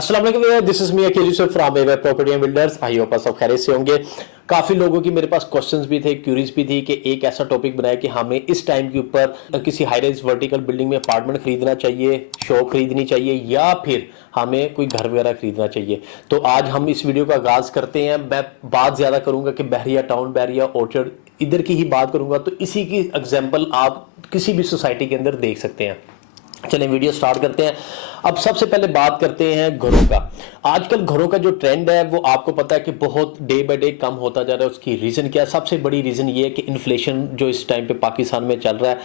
अस्सलाम वालेकुम, this is me Aqeel Yusuf from एवे property and builders. I hope आप सब खैरियत से होंगे। काफ़ी लोगों की मेरे पास क्वेश्चंस भी थे, क्यूरीज भी थी कि एक ऐसा टॉपिक बनाया कि हमें इस टाइम के ऊपर किसी हाई राइज वर्टिकल बिल्डिंग में अपार्टमेंट खरीदना चाहिए, शॉप खरीदनी चाहिए, या फिर हमें कोई घर वगैरह खरीदना चाहिए। तो आज हम इस वीडियो का आगाज़ करते हैं। मैं बात ज़्यादा करूंगा कि बहरिया टाउन, बहरिया ऑर्चर्ड, इधर की ही बात करूंगा। तो इसी की एग्जाम्पल आप किसी भी सोसाइटी के अंदर देख सकते हैं। चलें वीडियो स्टार्ट करते हैं। अब सबसे पहले बात करते हैं घरों का। आजकल घरों का जो ट्रेंड है वो आपको पता है कि बहुत डे बाय डे कम होता जा रहा है। उसकी रीज़न क्या है? सबसे बड़ी रीज़न ये है कि इन्फ्लेशन जो इस टाइम पे पाकिस्तान में चल रहा है,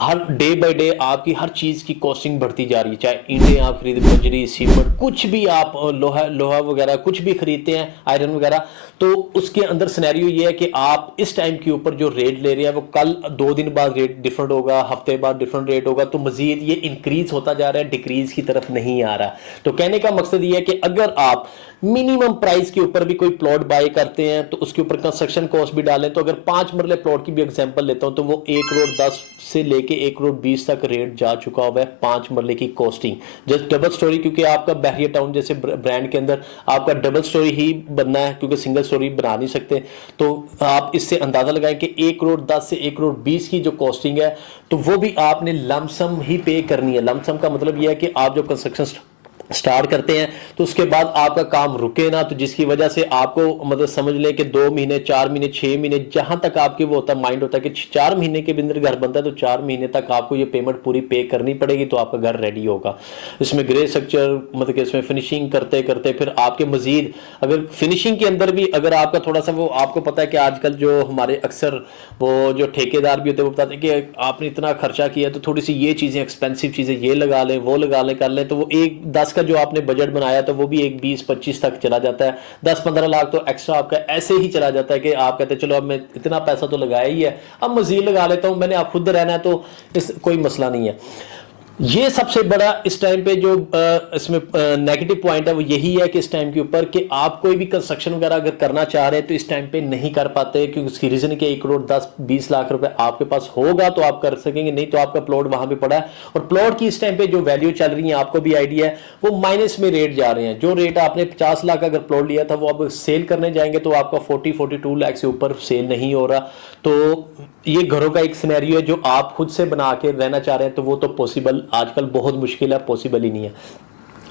हर डे बाय डे आपकी हर चीज़ की कॉस्टिंग बढ़ती जा रही है। चाहे ईंटें आप खरीद, बजरी, सीमेंट, कुछ भी आप लोहा लोहा वगैरह कुछ भी खरीदते हैं, आयरन वगैरह, तो उसके अंदर सिनेरियो ये है कि आप इस टाइम के ऊपर जो रेट ले रहे हैं वो कल 2 दिन बाद रेट डिफरेंट होगा, हफ्ते बाद डिफरेंट रेट होगा। तो मजीद ये इंक्रीज होता जा रहा है, डिक्रीज की तरफ नहीं आ रहा। तो कहने का मकसद ये है कि अगर आप मिनिमम प्राइस के ऊपर भी कोई प्लॉट बाय करते हैं तो उसके ऊपर कंस्ट्रक्शन कॉस्ट भी डालें, तो अगर 5 मरले प्लॉट की भी एग्जांपल लेता हूं तो वो 1 करोड़ 10 से लेके 1 करोड़ 20 तक रेट जा चुका हुआ है 5 मरले की कॉस्टिंग। जस्ट डबल स्टोरी, क्योंकि आपका बहरिया टाउन जैसे ब्रांड के अंदर आपका डबल स्टोरी ही बनना है, क्योंकि सिंगल स्टोरी बना नहीं सकते। तो आप इससे अंदाजा लगाएं कि 1 करोड़ 10 से 1 करोड़ 20 की जो कॉस्टिंग है तो वो भी आपने लमसम ही पे करनी है। लमसम का मतलब यह है कि आप जो कंस्ट्रक्शन स्टार्ट करते हैं तो उसके बाद आपका काम रुके ना, तो जिसकी वजह से आपको मतलब समझ लें कि 2 महीने, 4 महीने, 6 महीने, जहां तक आपके वो होता माइंड होता है कि 4 महीने के अंदर घर बनता है तो 4 महीने तक आपको ये पेमेंट पूरी पे करनी पड़ेगी, तो आपका घर रेडी होगा। इसमें ग्रे स्ट्रक्चर मतलब कि इसमें फिनिशिंग करते करते फिर आपके मजीद अगर फिनिशिंग के अंदर भी अगर आपका थोड़ा सा वो, आपको पता है कि आजकल जो हमारे अक्सर वो जो ठेकेदार भी होते हैं वो बताते हैं कि आपने इतना खर्चा किया तो थोड़ी सी ये चीज़ें, एक्सपेंसिव चीज़ें ये लगा लें, वो लगा लें, कर लें, तो वो एक 10 का जो आपने बजट बनाया तो वो भी एक 20-25 तक चला जाता है। 10-15 लाख तो एक्स्ट्रा आपका ऐसे ही चला जाता है कि आप कहते हैं चलो अब मैं इतना पैसा तो लगाया ही है, अब मजीद लगा लेता हूं, मैंने आप खुद रहना है तो इस कोई मसला नहीं है। ये सबसे बड़ा इस टाइम पे जो इसमें नेगेटिव पॉइंट है वो यही है कि इस टाइम के ऊपर कि आप कोई भी कंस्ट्रक्शन वगैरह अगर करना चाह रहे हैं तो इस टाइम पे नहीं कर पाते, क्योंकि उसकी रीजन कि 1 करोड़ 10-20 लाख रुपए आपके पास होगा तो आप कर सकेंगे, नहीं तो आपका प्लॉट वहां पे पड़ा है। और प्लॉट की इस टाइम पे जो वैल्यू चल रही है आपको भी आइडिया है, वो माइनस में रेट जा रहे हैं। जो रेट आपने 50 लाख अगर प्लॉट लिया था वो अब सेल करने जाएंगे तो आपका 40-42 लाख से ऊपर सेल नहीं हो रहा। तो ये घरों का एक सिनेरियो है जो आप खुद से बना के रहना चाह रहे हैं तो वो तो पॉसिबल आजकल बहुत मुश्किल है, पॉसिबल ही नहीं है।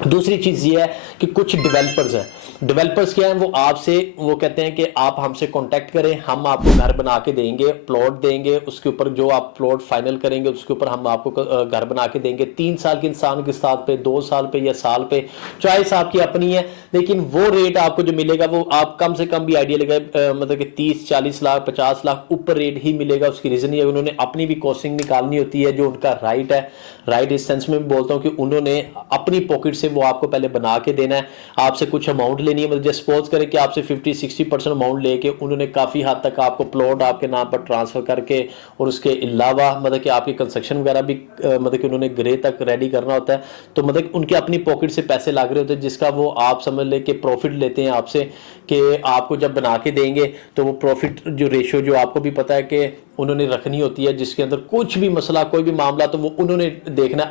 दूसरी चीज ये है कि कुछ डेवलपर्स हैं। डेवलपर्स क्या है, वो आपसे वो कहते हैं कि आप हमसे कांटेक्ट करें, हम आपको घर बना के देंगे, प्लॉट देंगे, उसके ऊपर जो आप प्लॉट फाइनल करेंगे उसके ऊपर हम आपको घर बना के देंगे 3 साल के इंसान के साथ पे, 2 साल पे या साल पे, चॉइस आपकी अपनी है। लेकिन वो रेट आपको जो मिलेगा वो आप कम से कम भी आइडिया लगाए मतलब कि 30-40 लाख 50 लाख ऊपर रेट ही मिलेगा। उसकी रीजन ये उन्होंने अपनी भी कॉस्टिंग निकालनी होती है, जो उनका राइट है। राइट इस सेंस में भी बोलता हूँ कि उन्होंने अपनी पॉकेट से वो आपको पहले बना के देना है, आपसे कुछ अमाउंट लेनी है। मतलब सपोज करें कि आपसे 50-60% अमाउंट लेके उन्होंने काफ़ी हद तक आपको प्लॉट आपके नाम पर ट्रांसफ़र करके, और उसके अलावा मतलब कि आपकी कंस्ट्रक्शन वगैरह भी मतलब कि उन्होंने ग्रे तक रेडी करना होता है। तो मतलब उनके अपनी पॉकेट से पैसे लग रहे होते हैं, जिसका वो आप समझ ले कि प्रॉफिट लेते हैं आपसे, कि आपको जब बना के देंगे तो वो प्रॉफिट जो रेशियो जो आपको भी पता है कि उन्होंने रखनी होती है, जिसके अंदर कुछ भी मसला, कोई भी मामला तो वो उन्होंने देखना है।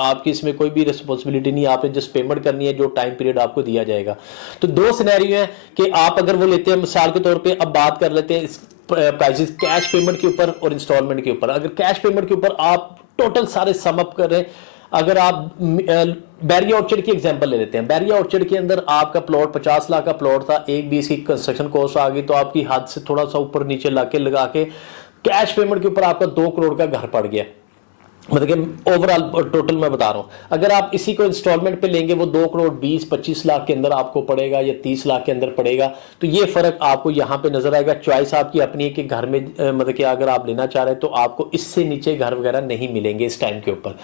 आपकी इसमें कोई भी रिस्पॉन्सिबिलिटी नहीं है, आपने जस्ट पेमेंट करनी है जो टाइम पीरियड आपको दिया जाएगा। तो 2 सिनेरियो हैं कि आप अगर वो लेते हैं, मिसाल के तौर पे अब बात कर लेते हैं इस प्राइसेस कैश पेमेंट के ऊपर और इंस्टॉलमेंट के ऊपर। अगर कैश पेमेंट के ऊपर आप टोटल सारे सम अप करें, अगर आप बैरिया ऑर्चर्ड की एग्जांपल ले लेते हैं, बैरिया ऑर्चर्ड के अंदर आपका प्लॉट 50 लाख का प्लॉट था, 1-20 की कंस्ट्रक्शन कॉस्ट आ गई तो आपकी हद से थोड़ा सा ऊपर नीचे लगा के कैश पेमेंट के ऊपर आपका 2 करोड़ का घर पड़ गया। मतलब कि ओवरऑल टोटल मैं बता रहा हूं, अगर आप इसी को इंस्टॉलमेंट पे लेंगे वो 2 करोड़ 20-25 लाख के अंदर आपको पड़ेगा या 30 लाख के अंदर पड़ेगा। तो ये फर्क आपको यहां पे नजर आएगा। चॉइस आपकी अपनी है कि घर में मतलब कि अगर आप लेना चाह रहे हैं तो आपको इससे नीचे घर वगैरह नहीं मिलेंगे इस टाइम के ऊपर।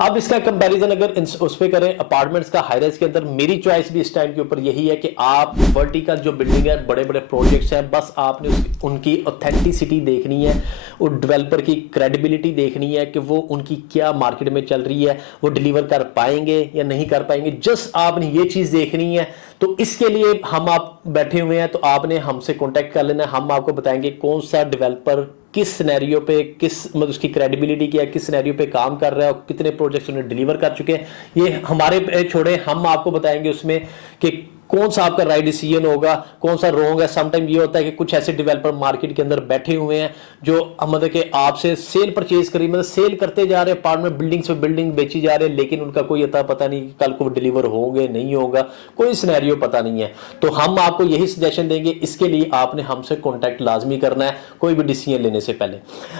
अब इसका कंपैरिजन अगर उस पर करें अपार्टमेंट्स का, हाई राइज के अंदर मेरी चॉइस भी इस टाइम के ऊपर यही है कि आप वर्टिकल जो बिल्डिंग है, बड़े बड़े प्रोजेक्ट्स हैं, बस आपने उनकी ऑथेंटिसिटी देखनी है और डेवलपर की क्रेडिबिलिटी देखनी है कि वो उनकी क्या मार्केट में चल रही है, वो डिलीवर कर पाएंगे या नहीं कर पाएंगे। जस्ट आपने ये चीज देखनी है। तो इसके लिए हम आप बैठे हुए हैं तो आपने हमसे कांटेक्ट कर लेना है, हम आपको बताएंगे कौन सा डेवलपर किस सिनेरियो पे, किस मतलब उसकी क्रेडिबिलिटी क्या है, किस सिनेरियो पे काम कर रहा है और कितने प्रोजेक्ट्स उन्हें डिलीवर कर चुके हैं, ये हमारे पे छोड़े, हम आपको बताएंगे उसमें कि कौन सा आपका राइट डिसीजन होगा, कौन सा रॉन्ग है। समटाइम ये होता है कि कुछ ऐसे डेवलपर मार्केट के अंदर बैठे हुए हैं जो मतलब कि आपसे सेल परचेज करी, मतलब सेल करते जा रहे हैं, अपार्टमेंट बिल्डिंग से बिल्डिंग बेची जा रहे हैं, लेकिन उनका कोई अता पता नहीं कि कल को डिलीवर होंगे नहीं होगा, कोई सिनेरियो पता नहीं है। तो हम आपको यही सजेशन देंगे, इसके लिए आपने हमसे कॉन्टैक्ट लाजमी करना है कोई भी डिसीजन लेने से पहले।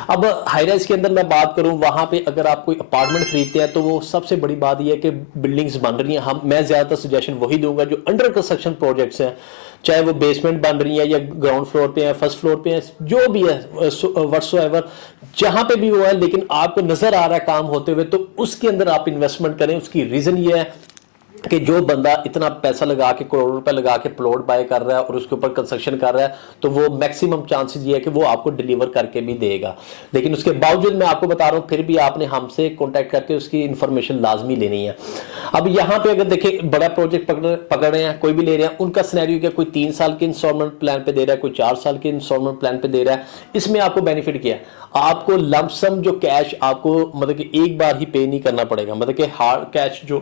अब हाई राइज के अंदर मैं बात करूं, वहां पे अगर आप कोई अपार्टमेंट खरीदते हैं तो वो सबसे बड़ी बात यह है कि बिल्डिंग्स बन रही हैं। मैं ज्यादातर सजेशन वही दूंगा जो अंडर कंस्ट्रक्शन प्रोजेक्ट्स हैं, चाहे वो बेसमेंट बन रही है या ग्राउंड फ्लोर पे है, फर्स्ट फ्लोर पे है, जो भी है व्हाटसोएवर, जहां पे भी वो है, लेकिन आपको नजर आ रहा है काम होते हुए, तो उसके अंदर आप इन्वेस्टमेंट करें। उसकी रीजन ये है कि जो बंदा इतना पैसा लगा के, करोड़ों रुपए लगा के प्लॉट बाय कर रहा है और उसके ऊपर कंस्ट्रक्शन कर रहा है, तो वो मैक्सिमम चांसेस ये है कि वो आपको डिलीवर करके भी देगा। लेकिन उसके बावजूद मैं आपको बता रहा हूं, फिर भी आपने हमसे कांटेक्ट करके उसकी इंफॉर्मेशन लाजमी लेनी है। अब यहां पे अगर देखिए बड़ा प्रोजेक्ट पकड़ रहे हैं, कोई भी ले रहे हैं, उनका सिनेरियो क्या, कोई 3 साल के इंस्टॉलमेंट प्लान पे दे रहा है, कोई 4 साल के इंस्टॉलमेंट प्लान पे दे रहा है। इसमें आपको बेनिफिट क्या है, आपको लमसम जो कैश आपको मतलब कि एक बार ही पे नहीं करना पड़ेगा, मतलब कि हार्ड कैश जो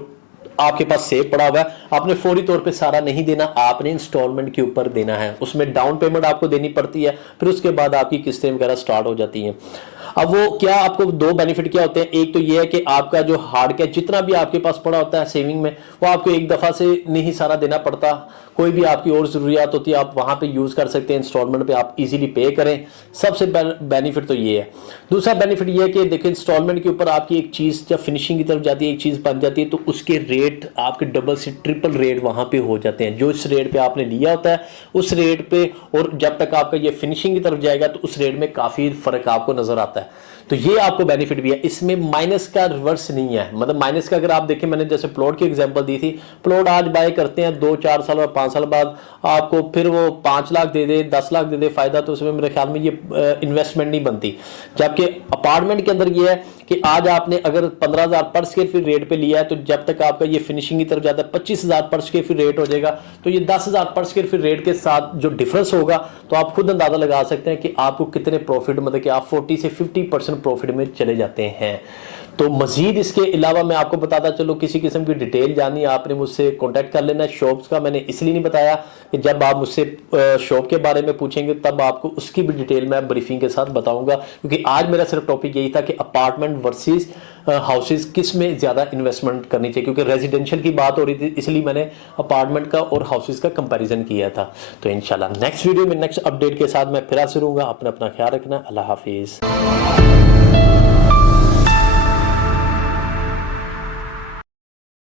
आपके पास सेव पड़ा हुआ है, आपने फौरी तौर पे सारा नहीं देना, आपने इंस्टॉलमेंट के ऊपर देना है। उसमें डाउन पेमेंट आपको देनी पड़ती है, फिर उसके बाद आपकी किस्तें वगैरह स्टार्ट हो जाती हैं। अब वो क्या, आपको दो बेनिफिट क्या होते हैं, एक तो ये है कि आपका जो हार्ड कैश जितना भी आपके पास पड़ा होता है सेविंग में, वो आपको एक दफा से नहीं सारा देना पड़ता, कोई भी आपकी और जरूरियात होती है आप वहां पे यूज कर सकते हैं, इंस्टॉलमेंट पे आप इजीली पे करें। सबसे बेनिफिट तो ये है। दूसरा बेनिफिट ये है कि देखिए इंस्टॉलमेंट के ऊपर आपकी एक चीज जब फिनिशिंग की तरफ जाती है, एक चीज बन जाती है, तो उसके रेट आपके डबल से ट्रिपल रेट वहां पे हो जाते हैं। जो इस रेट पे आपने लिया होता है उस रेट पे, और जब तक आपका ये फिनिशिंग की तरफ जाएगा तो उस रेट में काफी फर्क आपको नजर आता है। तो ये आपको बेनिफिट भी है, इसमें माइनस का रिवर्स नहीं है। मतलब माइनस का अगर आप देखें, मैंने जैसे प्लॉट की एग्जांपल दी थी, प्लॉट आज बाय करते हैं 2-4 साल और 5 साल बाद आपको फिर वो 5 लाख दे दे, 10 लाख दे दे फायदा, तो उसमें मेरे ख्याल में ये इन्वेस्टमेंट नहीं बनती। जबकि अपार्टमेंट के अंदर ये है कि आज आपने अगर 15,000 पर स्क्वायर फीट रेट पे लिया है, तो जब तक आपका ये फिनिशिंग की तरफ जाता है 25,000 पर स्क्वायर फीट रेट हो जाएगा, तो ये 10,000 पर स्क्वायर फीट रेट के साथ जो डिफरेंस होगा, तो आप खुद अंदाजा लगा सकते हैं कि आपको कितने प्रॉफिट, मतलब कि आप 40 से 50% प्रॉफिट में चले जाते हैं। तो मजीद इसके अलावा मैं आपको बताता चलो, किसी किस्म की डिटेल जाननी आपने मुझसे कांटेक्ट कर लेना है। शॉप्स का मैंने इसलिए नहीं बताया कि जब आप मुझसे शॉप के बारे में पूछेंगे तब आपको उसकी भी डिटेल मैं ब्रीफिंग के साथ बताऊंगा, क्योंकि आज मेरा सिर्फ टॉपिक यही था कि अपार्टमेंट वर्सेस हाउसेस किस में ज़्यादा इन्वेस्टमेंट करनी चाहिए, क्योंकि रेजिडेंशियल की बात हो रही थी, इसलिए मैंने अपार्टमेंट का और हाउसेस का कंपैरिजन किया था। तो इंशाल्लाह नेक्स्ट वीडियो में नेक्स्ट अपडेट के साथ मैं फिर हाजिर होऊंगा। अपना ख्याल रखना। अल्लाह हाफिज़।